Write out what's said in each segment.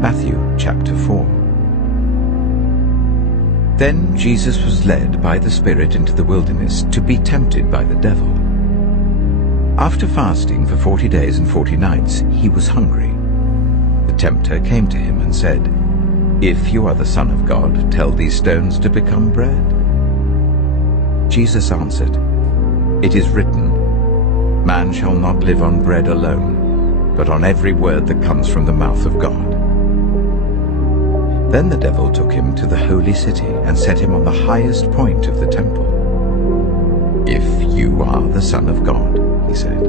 Matthew chapter 4. Then Jesus was led by the Spirit into the wilderness to be tempted by the devil. After fasting for 40 days and 40 nights, he was hungry. The tempter came to him and said, "If you are the Son of God, tell these stones to become bread." Jesus answered, "It is written, 'Man shall not live on bread alone, but on every word that comes from the mouth of God.'" Then the devil took him to the holy city and set him on the highest point of the temple. "If you are the Son of God," he said,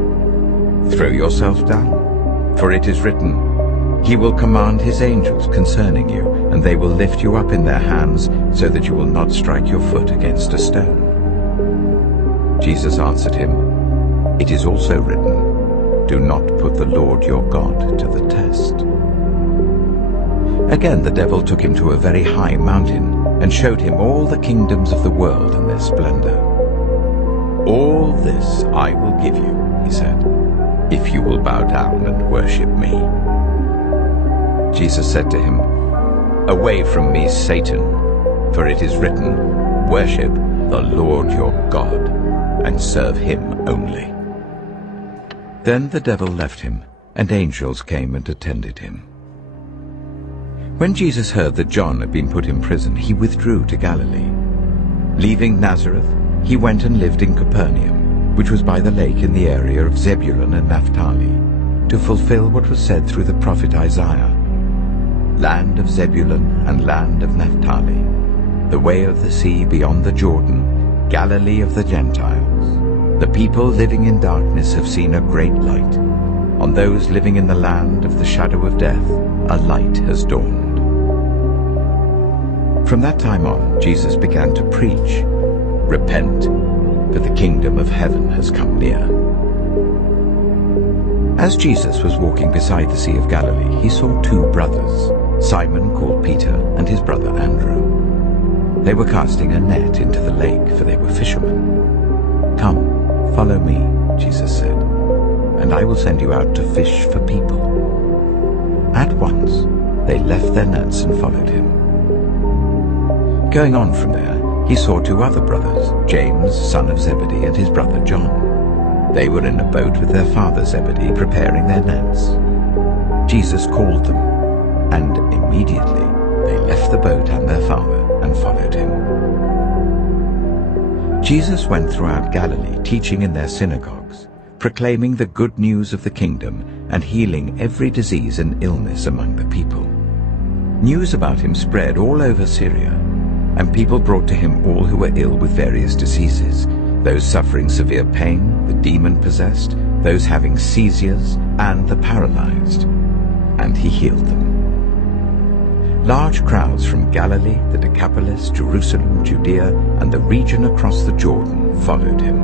"throw yourself down, for it is written, 'He will command his angels concerning you, and they will lift you up in their hands, so that you will not strike your foot against a stone.' Jesus answered him, "It is also written, 'Do not put the Lord your God to the test.'" Again the devil took him to a very high mountain and showed him all the kingdoms of the world and their splendor. "All this I will give you," he said, "if you will bow down and worship me." Jesus said to him, "Away from me, Satan, for it is written, 'Worship the Lord your God, and serve him only.'" Then the devil left him, and angels came and attended him. When Jesus heard that John had been put in prison, he withdrew to Galilee. Leaving Nazareth, he went and lived in Capernaum, which was by the lake in the area of Zebulun and Naphtali, to fulfill what was said through the prophet Isaiah, "Land of Zebulun and land of Naphtali, the way of the sea beyond the Jordan, Galilee of the Gentiles. The people living in darkness have seen a great light. On those living in the land of the shadow of death, a light has dawned." From that time on, Jesus began to preach, "Repent, for the kingdom of heaven has come near." As Jesus was walking beside the Sea of Galilee, he saw two brothers, Simon called Peter and his brother Andrew. They were casting a net into the lake, for they were fishermen. "Come, follow me," Jesus said, "and I will send you out to fish for people." At once they left their nets and followed him. Going on from there, he saw two other brothers, James, son of Zebedee, and his brother John. They were in a boat with their father Zebedee, preparing their nets. Jesus called them, and immediately they left the boat and their father and followed him. Jesus went throughout Galilee, teaching in their synagogues, proclaiming the good news of the kingdom, and healing every disease and illness among the people. News about him spread all over Syria, and people brought to him all who were ill with various diseases, those suffering severe pain, the demon-possessed, those having seizures, and the paralyzed, and he healed them. Large crowds from Galilee, the Decapolis, Jerusalem, Judea, and the region across the Jordan followed him.